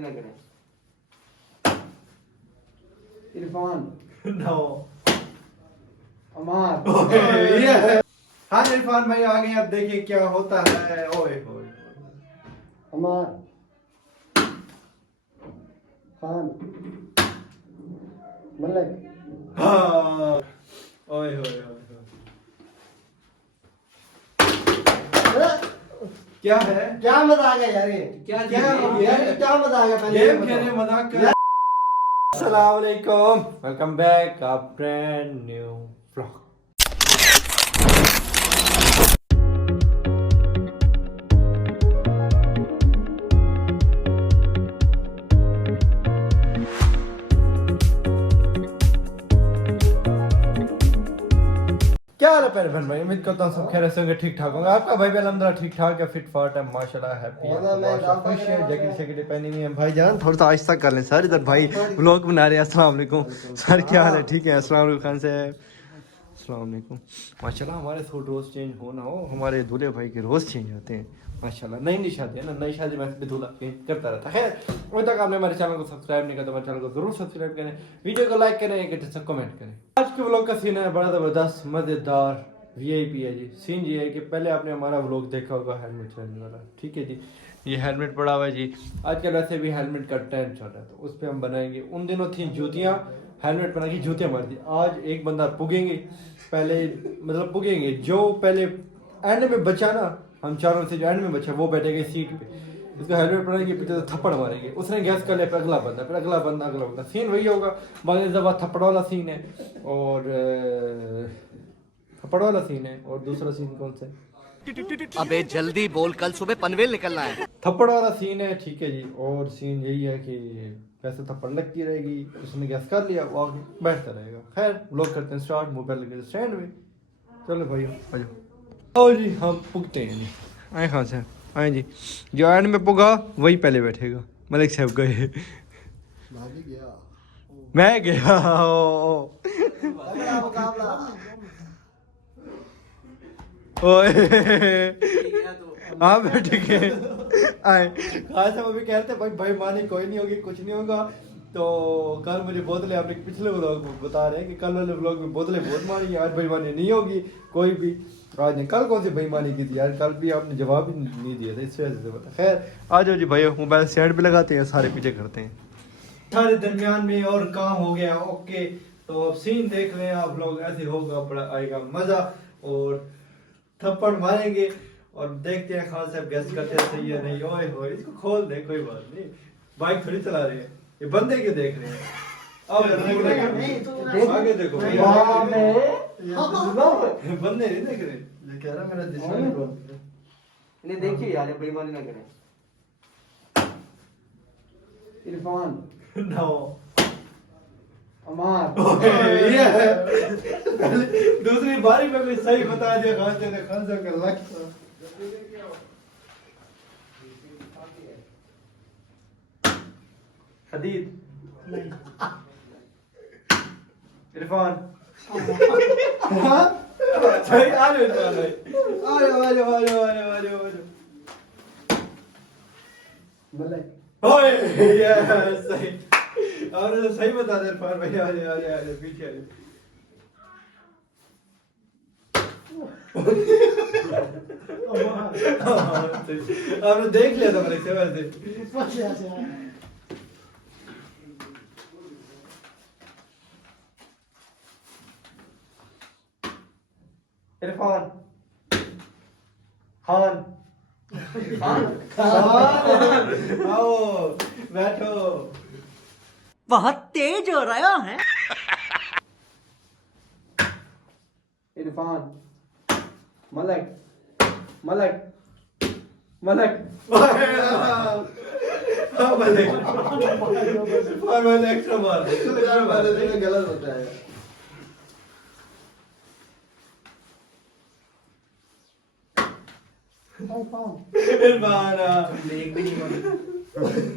ना करें। इरफान नो अमार हाँ इरफान भाई आ गए। अब देखिए क्या होता है। ओए होए अमार खान मलिक हाँ ओए होए क्या है? क्या मजाक है यार ये? क्या यार क्या मजाक है? पहले गेम खेले मजाक कर। अस्सलाम वालेकुम, welcome back a brand new vlog. क्या हाल है प्यारे बहन भाई, उम्मीद करता हूँ सब खैरियत से होंगे, ठीक ठाक होंगे। आपका भाई भी अल्हम्दुलिल्लाह ठीक ठाक है, फिट फाट है माशाल्लाह, हैप्पी है, माशाल्लाह खुश है। जैकेट शैकेट पहनी हुई है भाई जान, थोड़ा सा आहिस्ता कर लें सर। इधर भाई व्लॉग बना रहे हैं। अस्सलाम वालेकुम सर, क्या हाल है? ठीक है। अस्सलाम वालेकुम खान साहब, अस्सलाम वालेकुम। माशाल्लाह हमारे सूट रोज़ चेंज हो ना हो, हमारे दूल्हे भाई के रोज़ चेंज होते हैं माशाल्लाह। नई शादी है ना, नई शादी में भी दूल्हा चेंज करता रहता है। खैर अभी तक आपने हमारे चैनल को सब्सक्राइब नहीं किया तो हमारे चैनल को जरूर सब्सक्राइब करें, वीडियो को लाइक करें, एक अच्छा कमेंट करें। आज के व्लॉग का सीन है बड़ा ज़बरदस्त मज़ेदार वीआईपी है जी। सीन ये है कि पहले आपने हमारा व्लॉग देखा होगा हेलमेट चलाने वाला, ठीक है जी। ये हेलमेट पड़ा हुआ है जी। आजकल वैसे भी हेलमेट का ट्रेंड चल रहा है तो उस पर हम बनाएंगे। उन दिनों थी जूतियाँ, हेलमेट बना के जूतियाँ मार दी। आज एक बंदा पुगेंगे, पहले मतलब पुगेंगे जो पहले एंड में बचा ना, हम चारों से जो एंड में बचा वो बैठेगा सीट पे, इसको हेलमेट पहनाएंगे, पीछे से थप्पड़ मारेंगे। उसने गैस कर लिया, फिर अगला बंदा, फिर अगला बंदा, अगला बंदा। सीन वही होगा। बाद दफा थप्पड़ वाला सीन है और थप्पड़ वाला सीन है। और दूसरा सीन कौन सा है? अबे जल्दी बोल, कल सुबह पनवेल निकलना है। थप्पड़ वाला सीन है, ठीक है जी। और सीन यही है कि वैसे थप्पड़ लगती रहेगी, उसने गैस कर लिया, वो आगे बैठता रहेगा। खैर व्लॉग करते हैं स्टार्ट। मोबाइल लगे स्टैंड में। चलो भाई आ जाओ। आओ जी हम पुगते हैं जी। आए खान साहब आए जी। जो एंड में पुगा वही पहले बैठेगा। मलिक साहब गए, मैं गया। ओए हाँ बैठ गए आए। खान साहब अभी कह रहे थे भाई बेईमानी कोई नहीं होगी, कुछ नहीं होगा। तो कल मुझे बोतलें, आपने पिछले व्लॉग में बता रहे हैं कि कल वाले व्लॉग में बोतलें बहुत मारी, आज बेईमानी नहीं होगी कोई भी। आज नहीं, कल कौन सी बेईमानी की थी यार? कल भी आपने जवाब ही नहीं दिया था, इस वजह से बता। खैर आ जाओ जी भाई, मोबाइल स्टैंड पे लगाते हैं, सारे पीछे करते हैं। सारे दरमियान में और काम हो गया ओके। तो अब सीन देख रहे हैं आप लोग, ऐसे होगा, बड़ा आएगा मजा और थप्पड़ मारेंगे और देखते हैं खान साहब गैस करते हैं सही है नहीं। ओए होए इसको खोल दे, कोई बात नहीं, बाइक थोड़ी चला रहे हैं, ये बंदे क्यों देख रहे हैं? अब आगे देखो बंदे नहीं देख रहे, ये कह रहा मेरा दुश्मन को इन्हें देखिए यार, ये बेईमानी ना करें। इरफान नो अमार दूसरी बारी में भी सही बता दिया खान साहब ने। खान साहब का लक। हदीद इरफान सही आ जाओ इरफान भाई, आ जाओ आ जाओ आ जाओ आ जाओ आ जाओ आ जाओ। मलिक ओए यस सही, आपने तो सही बता दिया इरफान भाई। आ जाओ आ जाओ आ जाओ पीछे आ जाओ। आपने देख लिया था मलिक से वैसे। इरफान खान आओ बैठो। बहुत तेज हो रहा है। इरफान मलिक मलिक मलिक एक्स्ट्रा मार दे, गलत होता है। एक भी नहीं।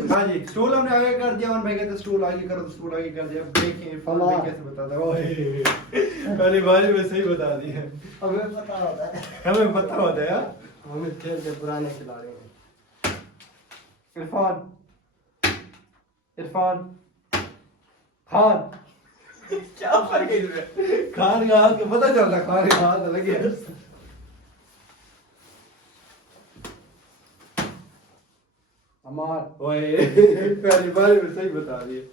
हाँ जी स्टूल हमने आगे कर दिया। भाई कहते स्टूल आगे करो, तो स्टूल आगे कर दिया। अब देखिए इरफान भाई कैसे बताता है। पहली बारी में सही बता दिया। हमें पता होता है, हमें पता होता है यार, हमें खेल के पुराने खिलाड़ी हैं। इरफान इरफान खान। क्या फर्क है इसमें? खान का हाथ पता चलता, खान का हाथ अलग है। अमार। ओए पहली बार में सही बता रही है।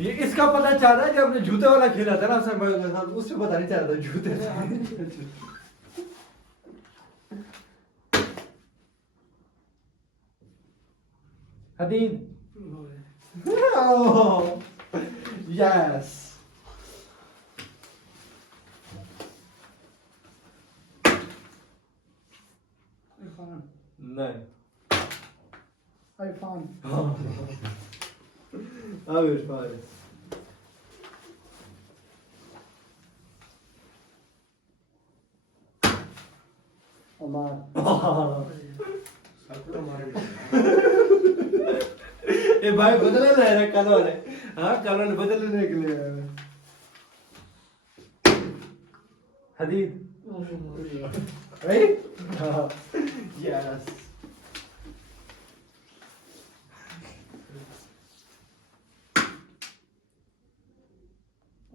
ये इसका पता चल रहा है जब हमने जूते वाला खेला था ना उससे पता नहीं चल रहा था जूते से। हदीद। यस। इरफान। नहीं। इरफान। अब इरफान। अमार। ये भाई बदले ले रहा कल वाले। हाँ कल वाले बदलने के लिए आया है। हदीद। राइट? हाँ। यस।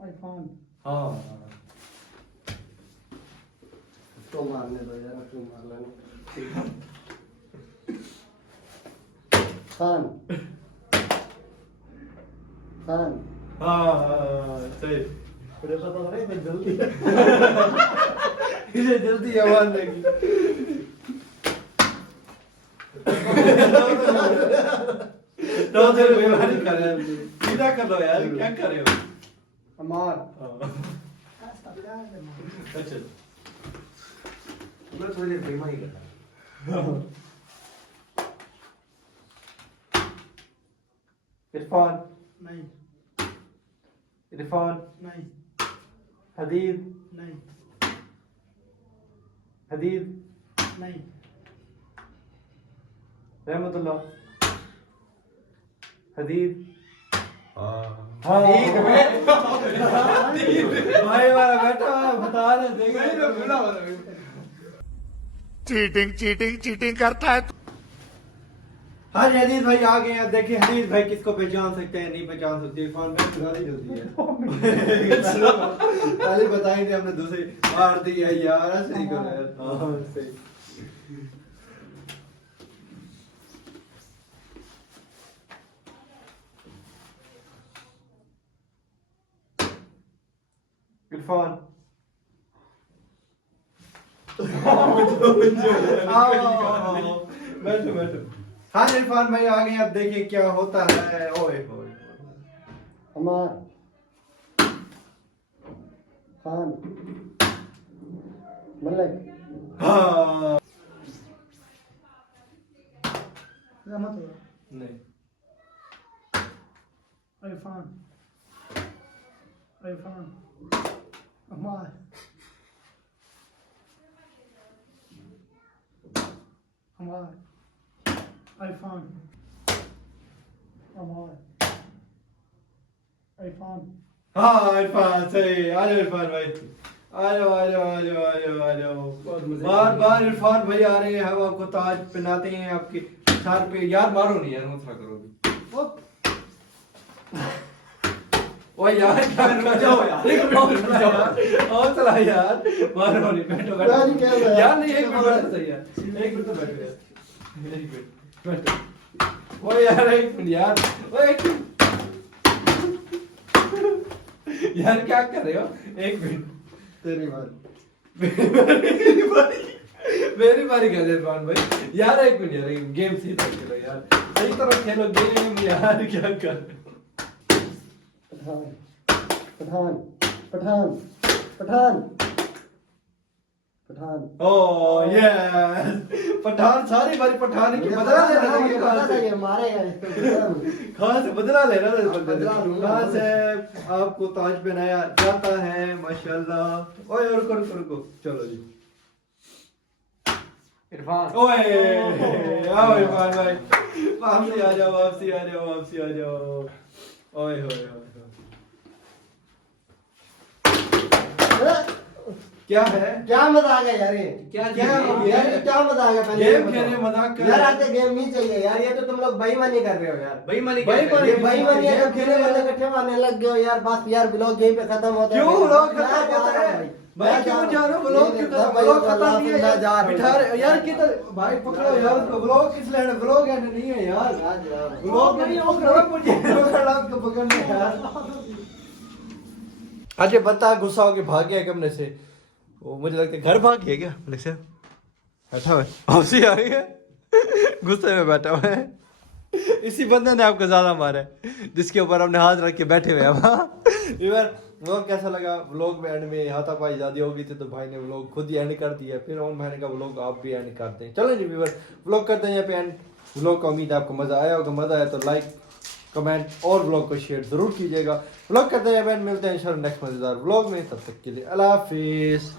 इरफान। हाँ। तो मारने दो यार, क्यों मार लेना। खान। खान। हाँ सही। मुझे पता हो रहा है, मैं जल्दी। इसे जल्दी आवाज लगी। तो बेईमानी कर रहे हो, सीधा कर लो यार, क्या कर रहे हो? अमार। अच्छा मैं थोड़ी देर बेईमानी कर रहा हूँ। इरफान। नहीं। इरफान। नहीं। हदीद। नहीं। हदीद। नहीं। रहमतुल्लाह। हदीद। हाँ। भाई वाला बैठा बता रहे थे। चीटिंग चीटिंग चीटिंग करता है। हाँ जी हदीद भाई आ गए हैं। अब देखिए हदीद भाई किसको पहचान सकते हैं, नहीं पहचान सकते। इरफान भाई बता दी जल्दी है। पहले बताई थी हमने, दूसरी मार दी है यार, ऐसे नहीं करना यार। हाँ सही। इरफान। बैठो बैठो। हाँ इरफान भाई आ गए। अब देखिए क्या होता है। ओए होए। अमार। खान। मलिक। हाँ रहमतुल्लाह। नहीं। इरफान। इरफान। अमार। अमार। इरफान। अमार। इरफान। हाँ इरफान सही। आ जाओ इरफान भाई, आ जाओ आ जाओ आ जाओ आ जाओ आ जाओ। बार बार इरफान भाई आ रहे हैं, हम आपको ताज पहनाते हैं आपके सर पे। यार मारो नहीं यार, मत करो अभी। ओ यार क्या रुक जाओ यार, और चला यार, मारो नहीं। बैठो यार, ये क्या बैठो है? यार। नहीं एक मिनट बैठो सही यार, एक मिनट तो बैठो यार, एक मिनट बैठो। ओ यार एक मिनट यार, ओ एक मिनट यार, क्या कर रहे हो? एक मिनट। तेरी बारी। मेरी बारी कर दे इरफान भाई यार। एक मिनट यार, गेम सीधा खेलो यार, सही तरह खेलो गेम यार। क्या कर रहे हो? पठान। पठान। पठान। पठान। Oh yes, Pathan. सारी बारी पठान की बदला ले रहा है। कहां से मारेगा इसको। कहां से बदला ले रहा है? बदला लूंगा। कहां से आपको ताज पहनाया जाता है माशाल्लाह। ओए रुको रुको रुको, चलो जी इरफान। ओए आओ इरफान भाई, वापसी आ जाओ वापसी आ जाओ वापसी आ जाओ। ओए होए होए। क्या है? क्या मजाक है यार ये? क्या यार ये क्या मजाक है? पहले गेम ये खेल रहे, बताओ। मजाक कर यार रहे। आते गेम नहीं चाहिए यार, ये तो तुम लोग बेईमानी कर रहे हो यार। बेईमानी ये बेईमानी है, गेम जब खेलने वाले इकट्ठे मारने लग गए हो यार, बस यार ब्लॉग यहीं पे खत्म होता है। क्यों व्लॉग मैं खत्म जा होता रहा हूँ है? भाई। भाई मैं क्यों जा जा रहे हो? व्लॉग क्यों खत्म? भाई, व्लॉग खत्म अल्लाह नहीं है मैं यार। जा रहा हूँ। बिठा रहे यार किधर? भाई पकड़ो यार उसको। व्लॉग किस लेने? व्लॉग एंड नहीं है यार। व्लॉग नहीं होगा मुझे पकड़ा उसको पकड़ने यार। अजय बता गुस्सा होके भाग गया कमरे से। वो मुझे लगता है घर भाग गया क्या मेरे से? बैठा हुआ है, हंसी आ रही है, गुस्से में बैठा हुआ है। इसी बंदे ने आपको ज्यादा मारा है जिसके ऊपर हमने हाथ रख के बैठे हुए हैं। यार व्लॉग कैसा लगा? व्लॉग में एंड में हाथापाई ज्यादा हो गई थी तो भाई ने व्लॉग खुद ही एंड कर दिया। फिर और मैंने कहा व्लॉग आप भी एंड करते हैं। चलो जी व्यूअर, व्लॉग करते हैं यहाँ पे एंड। व्लॉग का उम्मीद है आपको मजा आया होगा। मजा आया तो लाइक कमेंट और व्लॉग को शेयर जरूर कीजिएगा। व्लॉग करते हैं, मिलते हैं इंशाल्लाह नेक्स्ट मजेदार व्लॉग में। तब तक के लिए अल्लाह हाफिज।